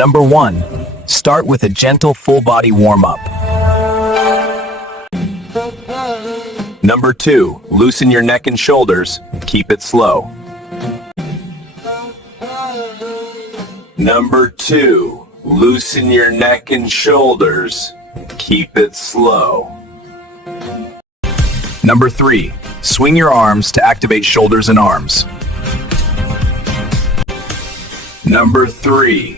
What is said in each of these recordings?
Number 1. Start with a gentle full-body warm-up. Number 2. Loosen your neck and shoulders. Keep it slow. Number 2. Loosen your neck and shoulders. Keep it slow. Number 3. Swing your arms to activate shoulders and arms. Number 3.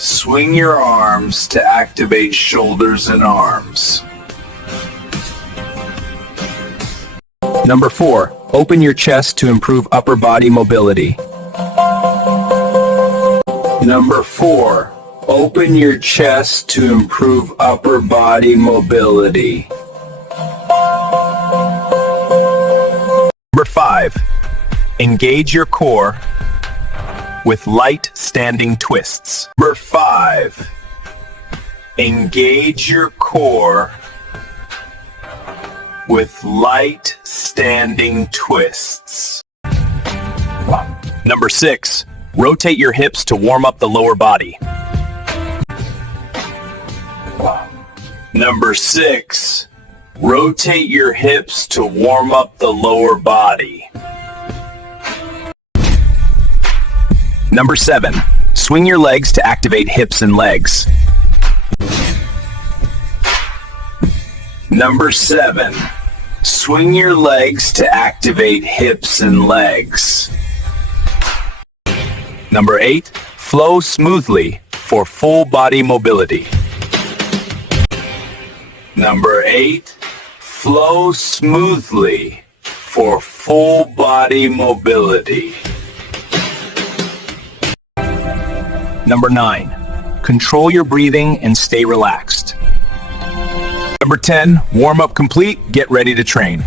Swing your arms to activate shoulders and arms. Number 4. Open your chest to improve upper body mobility. Number 4. Open your chest to improve upper body mobility. Number 5. Engage your core with light standing twists. Number 5. Engage your core with light standing twists. Number 6. Rotate your hips to warm up the lower body. Number 6. Rotate your hips to warm up the lower body. Number 7. Swing your legs to activate hips and legs. Number 7. Swing your legs to activate hips and legs. Number 8. Flow smoothly for full body mobility. Number 8. Flow smoothly for full body mobility. Number 9. Control your breathing and stay relaxed. Number 10. Warm up complete. Get ready to train.